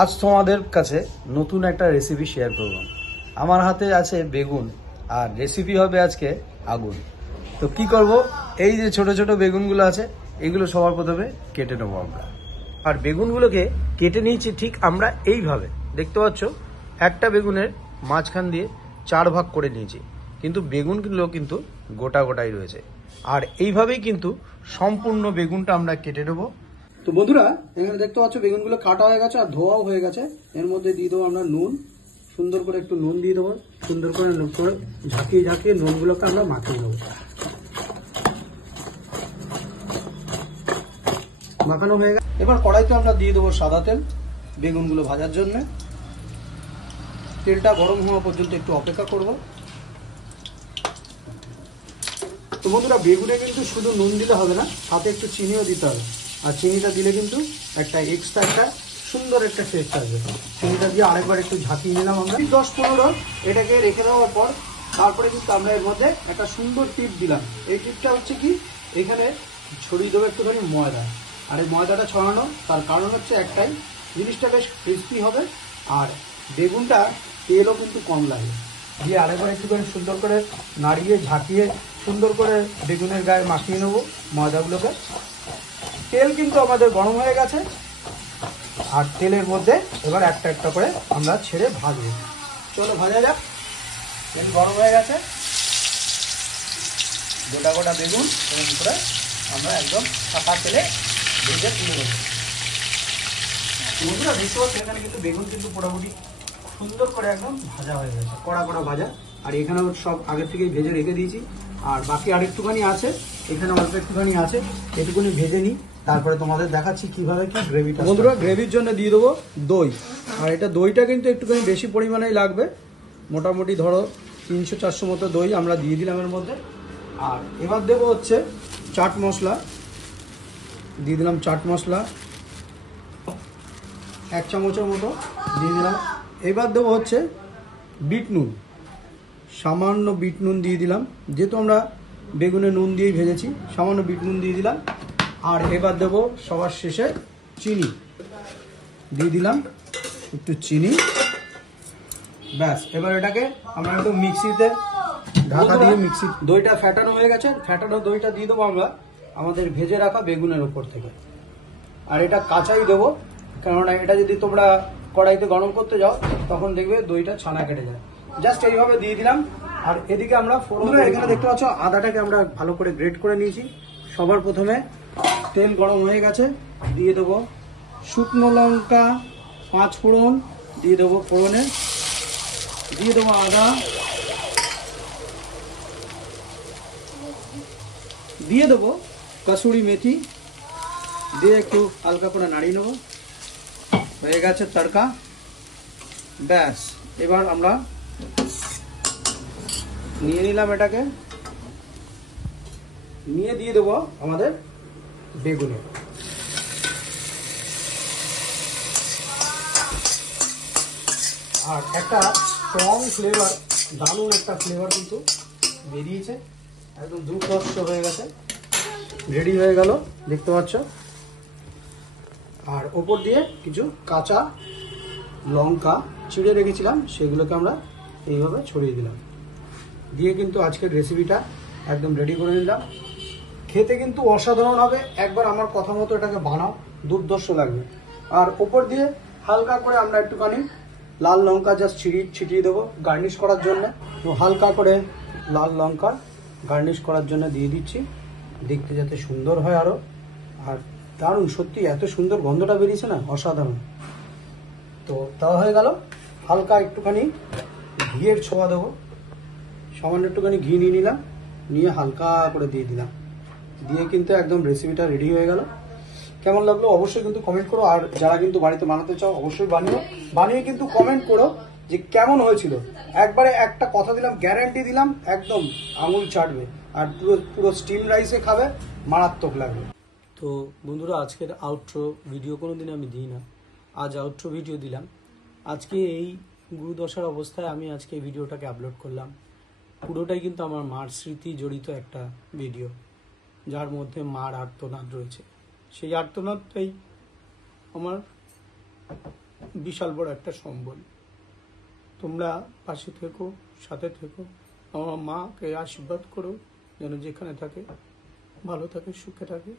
আজ তোমাদের কাছে নতুন একটা রেসিপি শেয়ার করব। আমার হাতে আছে বেগুন আর রেসিপি হবে আজকে আগুন। তো কি করব, এই যে ছোট ছোট বেগুনগুলো আছে এগুলো সবার প্রথমে কেটে নেবো আমরা। আর বেগুনগুলোকে কেটে নিয়েছি ঠিক আমরা এইভাবে, দেখতে পাচ্ছ একটা বেগুনের মাঝখান দিয়ে 4 ভাগ করে নিয়েছি, কিন্তু বেগুনগুলো কিন্তু গোটা গোটাই রয়েছে। আর এইভাবেই কিন্তু সম্পূর্ণ বেগুনটা আমরা কেটে নেবো। তো বন্ধুরা, এখানে দেখতে পাচ্ছ বেগুনগুলো কাটা হয়ে গেছে আর ধোয়াও হয়ে গেছে। এর মধ্যে দিয়ে দেবো আমরা নুন, সুন্দর করে একটু নুন দিয়ে দেবো, সুন্দর করে ঝাঁকিয়ে ঝাঁকিয়ে নুনগুলোকে আমরা মাখিয়ে দেবো। মাখানো হয়ে গেছে, এবার কড়াইতে আমরা দিয়ে দেবো সাদা তেল বেগুনগুলো ভাজার জন্য। তেলটা গরম হওয়া পর্যন্ত একটু অপেক্ষা করব। তো বন্ধুরা, বেগুনে কিন্তু শুধু নুন দিলে হবে না, সাথে একটু চিনিও দিতে হবে। আর চিনিটা দিলে কিন্তু একটা এক্সট্রা একটা সুন্দর একটা টেস্ট আসবে। চিনিটা দিয়ে আরেকবার একটু ঝাঁকিয়ে নিলাম আমরা 10-15, এটাকে রেখে দেওয়ার পর তারপরে কিন্তু আমরা এর মধ্যে একটা সুন্দর টিপ দিলাম। এই টিপটা হচ্ছে কি, এখানে ছড়িয়ে দেবো একটুখানি ময়দা। আর এই ময়দাটা ছড়ানো তার কারণ হচ্ছে একটাই, জিনিসটা বেশ ক্রিস্পি হবে আর বেগুনটা তেলও কিন্তু কম লাগে। দিয়ে আরেকবার একটুখানি সুন্দর করে নাড়িয়ে ঝাঁকিয়ে সুন্দর করে বেগুনের গায়ে মাখিয়ে নেবো ময়দাগুলোকে। তেল কিন্তু আমাদের গরম হয়ে গেছে আর তেলের মধ্যে এবার একটা একটা করে আমরা ছেড়ে ভাজবো। চলো ভাজা যাক। তেল গরম হয়ে গেছে, গোটা গোটা বেগুন এরকম করে আমরা একদম সাদা তেলে ভেজে তুলে নেবো। বন্ধুরা দেখতে পাচ্ছি এখানে কিন্তু বেগুন কিন্তু মোটামুটি সুন্দর করে একদম ভাজা হয়ে গেছে, কড়া কড়া ভাজা। আর এখানেও সব আগে থেকেই ভেজে রেখে দিয়েছি। আর বাকি আরেকটুখানি আছে, এখানে অল্প একটুখানি আছে, এটুকুনি ভেজে নিই, তারপরে তোমাদের দেখাচ্ছি কিভাবে কি গ্রেভিটা। বন্ধুরা, গ্রেভির জন্য দিয়ে দেবো দই। আর এটা দইটা কিন্তু একটুখানি বেশি পরিমাণেই লাগবে, মোটামুটি ধরো 300-400 মতো দই আমরা দিয়ে দিলাম এর মধ্যে। আর এবার দেবো হচ্ছে চাট মশলা, দিয়ে দিলাম চাট মশলা 1 চামচের মতো দিয়ে দিলাম। এবার দেবো হচ্ছে বিট নুন, সামান্য বিট নুন দিয়ে দিলাম, যেহেতু আমরা বেগুনে নুন দিয়েই ভেজেছি, সামান্য বিট নুন দিয়ে দিলাম। আর এবার দেবো সবার শেষে চিনি দিয়ে দিলাম, একটু চিনি, ব্যাস। এবার এটাকে আমরা একটু মিক্সিতে ঢাকা দিয়ে মিক্সি, দইটা ফ্যাটানো হয়ে গেছে, ফ্যাটানো দইটা দিয়ে দেবো আমরা আমাদের ভেজে রাখা বেগুনের উপর থেকে। আর এটা কাঁচাই দেবো, কেননা এটা যদি তোমরা কড়াইতে গরম করতে যাও তখন দেখবে দইটা ছানা কেটে যায়। জাস্ট এইভাবে দিয়ে দিলাম। আর এদিকে আমরা ফোড়ন, এখানে দেখতে পাচ্ছ আদাটাকে আমরা ভালো করে গ্রেট করে নিয়েছি। সবার প্রথমে তেল গরম হয়ে গেছে, দিয়ে দেবো শুকনো লঙ্কা 5 ফোড়ন, দিয়ে দেবো ফোড়নে, দিয়ে দেবো আদা, দিয়ে দেবো কসুরি মেথি, দিয়ে একটু হালকা করে নাড়িয়ে নেবো। হয়ে গেছে তড়কা, ব্যাস। এবার আমরা নিয়ে নিলাম এটাকে, নিয়ে দিয়ে দেবো আমাদের বেগুনে। আর একটা স্ট্রং ফ্লেভার, দারুণ একটা ফ্লেভার কিন্তু বেরিয়েছে, একদম দুর্ধর্ষ হয়ে গেছে, রেডি হয়ে গেল দেখতে পাচ্ছ। আর ওপর দিয়ে কিছু কাঁচা লঙ্কা চিড়ে রেখেছিলাম, সেগুলোকে আমরা এইভাবে ছড়িয়ে দিলাম, দিয়ে কিন্তু আজকের রেসিপিটা একদম রেডি করে নিলাম। খেতে কিন্তু অসাধারণ হবে, একবার আমার কথা মতো এটাকে বানাও, দুর্ধর্ষ লাগবে। আর ওপর দিয়ে হালকা করে আমরা একটুখানি লাল লঙ্কা জাস্ট ছিটিয়ে দেবো গার্নিশ করার জন্য। তো হালকা করে লাল লঙ্কা গার্নিশ করার জন্য দিয়ে দিচ্ছি, দেখতে যাতে সুন্দর হয় আরও। আর দারুণ, সত্যি এত সুন্দর গন্ধটা বেরিয়েছে না, অসাধারণ। তো তাও হয়ে গেল। হালকা একটুখানি ঘিয়ের ছোঁয়া দেবো, সামান্য একটুখানি ঘি নিয়ে নিলাম, নিয়ে হালকা করে দিয়ে দিলাম, দিয়ে কিন্তু একদম রেসিপিটা রেডি হয়ে গেল। কেমন লাগলো অবশ্যই কিন্তু কমেন্ট করো। আর যারা কিন্তু বাড়িতে বানাতে চাও অবশ্যই বানিয়ে কিন্তু কমেন্ট করো যে কেমন হয়েছিল। একবারে একটা কথা দিলাম, গ্যারান্টি দিলাম, একদম আঙুল চাটবে। আর পুরো স্টিম রাইসে খাবে, মারাত্মক লাগবে। তো বন্ধুরা, আজকের আউট্রো ভিডিও কোনোদিন আমি দিই না, আজ আউট্রো ভিডিও দিলাম। আজকে এই গুরুদশার অবস্থায় আমি আজকে এই ভিডিওটাকে আপলোড করলাম। পুরোটাই কিন্তু আমার মার স্মৃতি জড়িত একটা ভিডিও, যার মধ্যে মার আর্তনাদ রয়েছে। সেই আর্তনাদটাই আমার বিশাল বড় একটা সম্বল। তোমরা পাশে থেকো, সাথে থেকো, আমার মাকে আশীর্বাদ করো যেন যেখানে থাকে ভালো থাকে, সুখে থাকে।